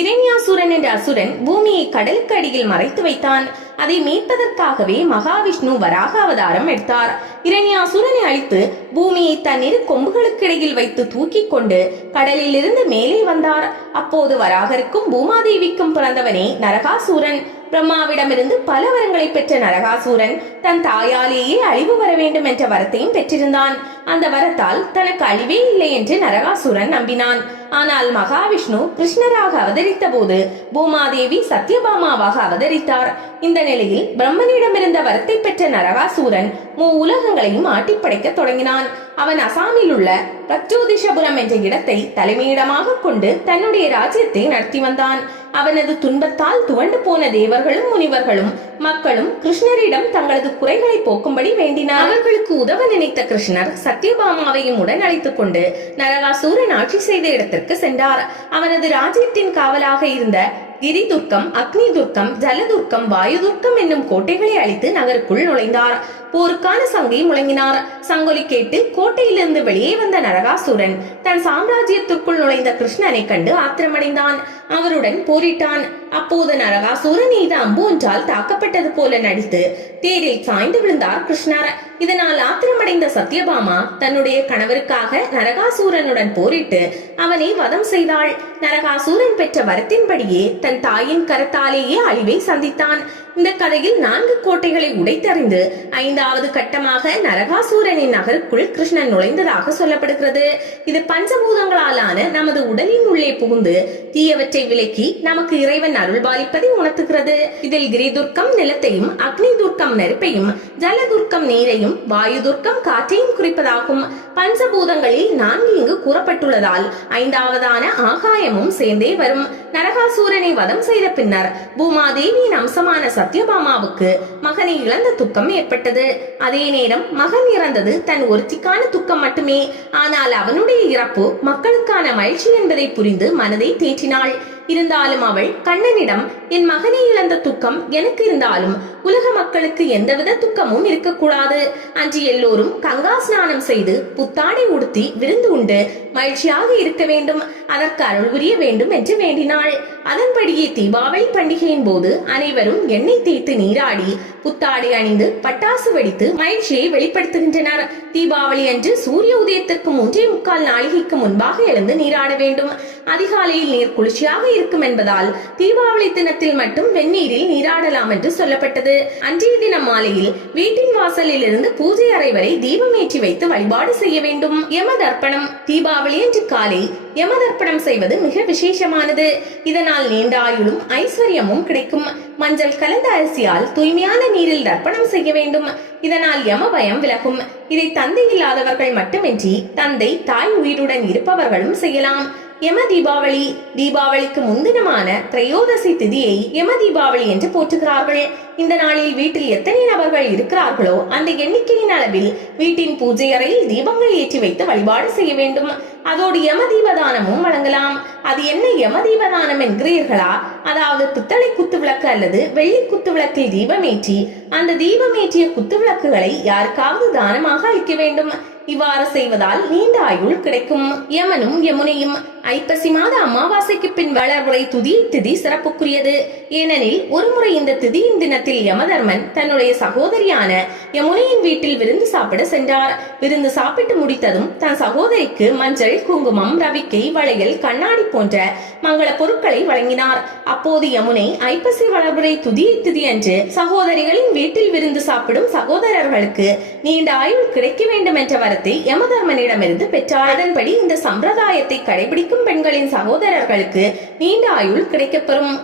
இரண்யாசுரன் என்ற அசுரன் பூமியை கடலுக்கு அடியில் மறைத்து வைத்தான். அதை மீட்பதற்காகவே மகாவிஷ்ணு வராக அவதாரம் எடுத்தார். இரண்யாசுரனை அழித்து பூமியை தன் இரு கொம்புகளுக்கிடையில் வைத்து தூக்கி கொண்டு கடலில் இருந்து மேலே வந்தார். அப்போது வராகருக்கும் பூமாதேவிக்கும் பிறந்தவனே நரகாசூரன். பிரம்மாவிடமிருந்து பல வரங்களை பெற்ற நரகாசூரன் தன் தாயாலேயே அழிவு வர வேண்டும் என்ற வரத்தையும் பெற்றிருந்தான். அந்த வரத்தால் தனக்கு அழிவே இல்லை என்று நரகாசூரன் நம்பினான். ஆனால் மகாவிஷ்ணு கிருஷ்ணராக அவதரித்த போது பூமாதேவி சத்யபாமாவாக அவதரித்தார். இந்த நிலையில் பிரம்மனிடமிருந்த வரத்தை பெற்ற நரகாசூரன் உலகங்களையும் ஆட்டி படைக்க தொடங்கினான். அவன் அசாமில் உள்ள பிரச்சோதிஷபுரம் என்ற இடத்தை தலைமையிடமாக கொண்டு தன்னுடைய ராஜ்யத்தை நடத்தி வந்தான். அவனது துன்பத்தால் துவண்டு போன தேவர்களும் முனிவர்களும் மக்களும் கிருஷ்ணரிடம் தங்களது குறைகளை போக்கும்படி வேண்டினார். அவர்களுக்கு உதவ நினைத்த கிருஷ்ணர் சத்யபாமாவையும் உடன் அழைத்துக் கொண்டு நரகாசூரன் ஆட்சி செய்த இடத்திற்கு சென்றார். அவனது ராஜ்யத்தின் காவலாக இருந்த கிரி துர்க்கம், அக்னி துர்க்கம், ஜலதுர்க்கம், வாயு துர்க்கம் என்னும் கோட்டைகளை அழித்து நகருக்குள் நுழைந்தார். போருக்கான சங்கை முழங்கினார். சங்கொலி கேட்டு கோட்டையிலிருந்து வெளியே வந்த நரகாசூரன் தன் சாம்ராஜ்யத்திற்குள் நுழைந்த கிருஷ்ணனை கண்டு ஆத்திரமடைந்தான். அவருடன் போரிட்டான். அப்போது நரகாசூரன் மீது அம்பு ஒன்றால் தாக்கப்பட்டது போல நடித்து தேரில் சாய்ந்து விழுந்தார் கிருஷ்ணர். இதனால் ஆத்திரமடைந்த சத்யபாமா தன்னுடைய கணவருக்காக நரகாசூரனுடன் போரிட்டு அவனை வதம் செய்தாள். நரகாசூரன் பெற்ற வரத்தின்படியே தன் தாயின் கரத்தாலேயே அழிவை சந்தித்தான். இந்த கதையில் 4 கோட்டைகளை உடைத்தறிந்து 5வது கட்டமாக நரகாசூரனின் நகருக்குள் கிருஷ்ணன் நுழைந்ததாக சொல்லப்படுகிறது. இது பஞ்சபூதங்களாலான நமது உடலின் உள்ளே புகுந்து தீயவற்றை விலக்கி நமக்கு இறைவன் அருள்பாலிப்பதை உணர்த்துகிறது. இதில் கிரி துர்க்கம் நிலத்தையும், அக்னி துர்க்கம் நெருப்பையும், ஜலதுர்க்கம் நீரையும், வாயு துர்க்கம் காற்றையும் குறிப்பதாகும். பஞ்சபூதங்களில் 4 இங்கு கூறப்பட்டுள்ளதால் 5வதான ஆகாயமும் சேர்ந்தே வரும். நரகாசூரனை வதம் செய்த பின்னர் பூமாதேவியின் அம்சமான சத்யபாமாவுக்கு மகனை இழந்த துக்கம் ஏற்பட்டது. அதே நேரம் மகன் இறந்தது தன் ஒருத்திக்கான துக்கம் மட்டுமே. ஆனால் அவனுடைய இறப்பு மக்களுக்கான மகிழ்ச்சி என்பதை புரிந்து மனதை தேற்றினாள். இருந்தாலும் அவள் கண்ணனிடம், என் மகனை இழந்த துக்கம் எனக்கு இருந்தாலும் உலக மக்களுக்கு எந்தவித துக்கமும் இருக்கக்கூடாது. அன்று எல்லோரும் கங்கா ஸ்நானம் செய்து புத்தாடை உடுத்தி விருந்து உண்டு மகிழ்ச்சியாக இருக்க வேண்டும், அதற்கு அருள் புரிய வேண்டும் என்று வேண்டினாள். அதன்படியே தீபாவளி பண்டிகையின் போது அனைவரும் எண்ணெய் தேய்த்து நீராடி புத்தாடை அணிந்து பட்டாசு வெடித்து மகிழ்ச்சியை வெளிப்படுத்துகின்றனர். தீபாவளி அன்று சூரிய உதயத்திற்கு 3.25 நாளிகைக்கு முன்பாக எழுந்து நீராட வேண்டும். அதிகாலையில் நீர் குளிர்ச்சியாக இருக்கும் என்பதால் தீபாவளி தினத்தில் மட்டும் வெந்நீரில் நீராடலாம் என்று சொல்லப்பட்டது. அன்றைய தினம் மாலையில் வீட்டின் வாசலில் இருந்து பூஜை அறை வரை தீபம் ஏற்றி வைத்து வழிபாடு செய்ய வேண்டும். யமதர்ப்பணம். தீபாவளி அன்று காலை யமதர்ப்பணம் செய்வது மிக விசேஷமானது. இதனால் நீண்ட ஆயுளும் ஐஸ்வர்யமும் கிடைக்கும். மஞ்சள் கலந்த அரிசியால் தூய்மையான நீரில் தர்ப்பணம் செய்ய வேண்டும். இதனால் யம பயம் விலகும். இதை தந்தை இல்லாதவர்கள் மட்டுமின்றி தந்தை, தாய் உயிருடன் இருப்பவர்களும் செய்யலாம். யம தீபாவளி. தீபாவளிக்கு முன்தினமான திரையோதசி திதியை யம தீபாவளி என்று போற்றுகிறார்கள். இந்த நாளில் வீட்டில் எத்தனை நபர்கள் இருக்கிறார்களோ அந்த எண்ணிக்கையின் அளவில் வீட்டின் பூஜை அறையில் தீபங்கள் ஏற்றி வைத்து வழிபாடு செய்ய வேண்டும். அதோடு யம தீபதானமும் வழங்கலாம். அது என்ன யம தீபதானம் என்கிறீர்களா? அதாவது பித்தளை குத்து விளக்கு அல்லது வெள்ளி குத்து விளக்கில் தீபம் ஏற்றி அந்த தீபம் ஏற்றிய குத்து விளக்குகளை யாருக்காவது தானமாக அளிக்க வேண்டும். இவ்வாறு செய்வதால் நீண்ட ஆயுள் கிடைக்கும். யமனும் யமுனையும். ஐப்பசி மாத அமாவாசைக்கு பின் வளர்முறை துதி திதி சிறப்புக்குரியது. ஏனெனில் ஒருமுறை இந்த திதியின் தினத்தில் யமதர்மன் தன்னுடைய சகோதரியான யமுனையின் வீட்டில் விருந்து சாப்பிட சென்றார். விருந்து சாப்பிட்டு முடித்ததும் தன் சகோதரிக்கு மஞ்சள், குங்குமம், ரவிக்கை, வளையல், கண்ணாடி போன்ற மங்கள பொருட்களை வழங்கினார். அப்போது யமுனை ஐப்பசி வளர்முறை துதி திதி அன்று சகோதரிகளின் வீட்டில் விருந்து சாப்பிடும் சகோதரர்களுக்கு நீண்ட ஆயுள் கிடைக்க வேண்டும் என்ற வரத்தை யமதர்மனிடமிருந்து பெற்றார். அதன்படி இந்த சம்பிரதாயத்தை கடைபிடிக்கும் பெண்களின் சகோதரர்களுக்கு நீண்ட ஆயுள் கிடைக்கப்பெறும்.